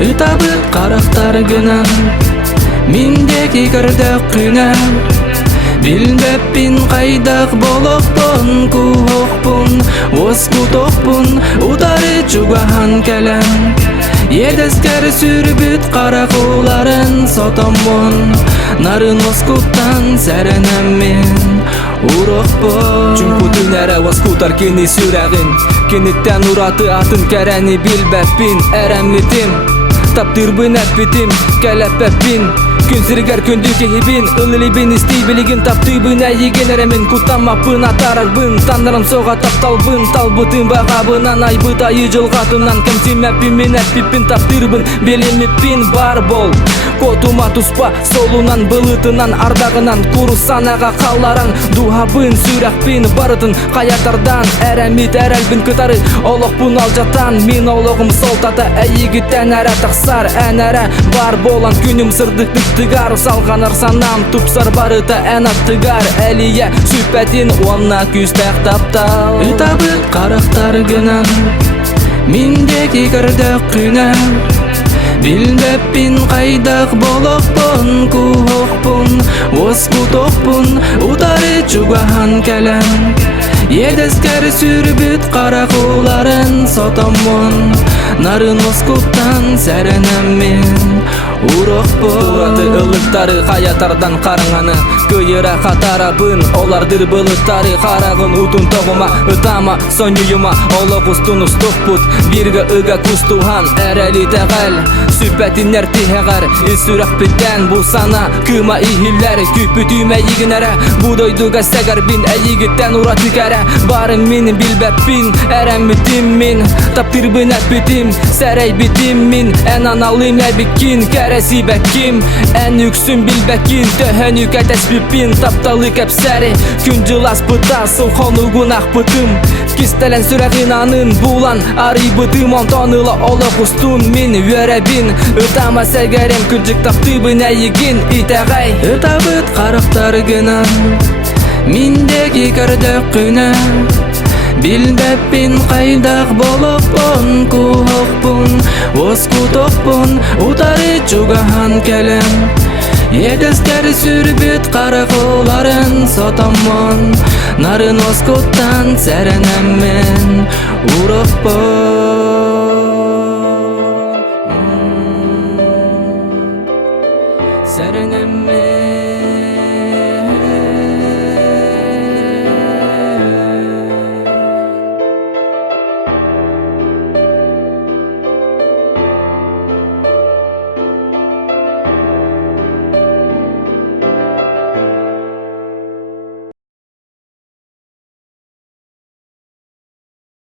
Ытабыт карактар гына миндеги кырдык күнә. Билбеппин кайдак болохпун, куокпун, оскутокпун, утары чугахан келем. Едескер сүрбүт каракуларын сотоммун, нарын оскуттан сәренем мен урокпун. Чүнку түнәрә оскутар кини сүрәгин, киниттен ураты атын кәрәни билбеппин. Әрәммитим, таптырбын әппитим, кәләппеппин. Күн сиргәр күнді кейбин, ылылибин истей білігін таптыбын әйеген әрәмін. Кутамапын атарарбын, танырым соға тапталбын, талбытын бағабынан айбыт айы жылғатынан. Кәмтим әппин мен әппиппин таптырбын, белеміппин бар бол. Котума туспа солунан, былытынан, ардағынан, курусанаға қаларан. Духабын, сүрәкпин, барытын қаятардан, әрәмит әрәлбін кытары, олықпын алжатан. Мен олығым солтата, әйігіттен әрә тақсар, ән әрә бар болан. Күнім сырдықтық тыгар, салғанар санам, тупсар барыта ән аттыгар. Әлия сүпәтін онна күстәк таптал. Ытабыт карактар гына миндеги кырдык күнә. Билбеппин кайдак болохпун, куокпун, оскутокпун, утары чугахан келем. Едескер сүрбүт каракуларын сотоммун, нарын оскуттан сәренем мен урокпун. Тураты ылыктары хаятардан карыңаны, көйірі қатарабын, олардыр былыктары. Қарағын утун тоғыма, ытама, сонююма, олық устун устуқпут. Бирге ыга кустухан, әрәли тәғәл, сүпәтинер тихәғар. Исүрәк біттен бұл сана, күма ихиллер, күппүтүм әйігінәрі. Будойдуға сәгәр бин, әйігіттен ураты кәрі. Барым менің билбәппин, әрәммитим min. Таптырбын әппитим, сәрәй битим min. Ән аналым әбіккин, кәрәсі бәкким. Ән үксін билбәккин, төхән үкә тәспіппин. Тапталы кәпсәрі, күн жылас бұта, сыл қонуғын ақ бұтым. Кистәлән сүрәғин анын булан, арый бұтым. Онтаныла олық ұстун min, өрәбин. Ытама сәгәрем, күнжік таптыбын әйігін, итәғай. Ытабыт қарықтар гына миндеги кырдык күнә. Билбеппин кайдак болохпун, куокпун, оскутокпун, утары чугахан келем. Едескер сүрбүт каракуларын сотоммун, нарын оскуттан сәренем мен урокпун.